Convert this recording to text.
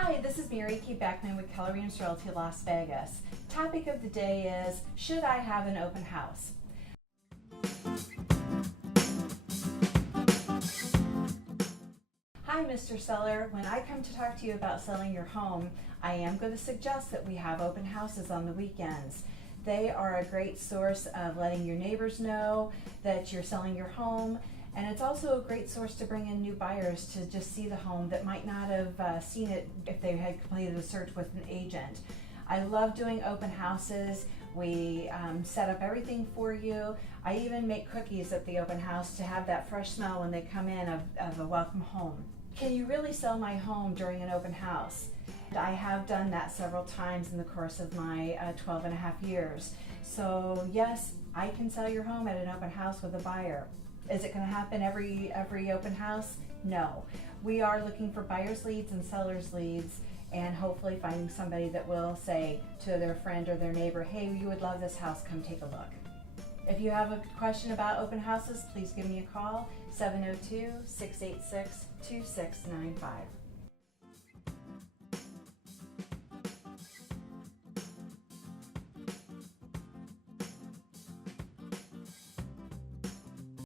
Hi, this is Beckman with Keller Realty Las Vegas. Topic of the day is, should I have an open house? Hi, Mr. Seller. When I come to talk to you about selling your home, I am going to suggest that we have open houses on the weekends. They are a great source of letting your neighbors know that you're selling your home, and it's also a great source to bring in new buyers to just see the home that might not have seen it if they had completed a search with an agent. I love doing open houses. We set up everything for you. I even make cookies at the open house to have that fresh smell when they come in of a welcome home. Can you really sell my home during an open house? I have done that several times in the course of my 12 and a half years. So yes, I can sell your home at an open house with a buyer. Is it going to happen every open house? No. We are looking for buyers leads and sellers leads, and hopefully finding somebody that will say to their friend or their neighbor, hey, you would love this house, come take a look. If you have a question about open houses, please give me a call, 702-686-2695.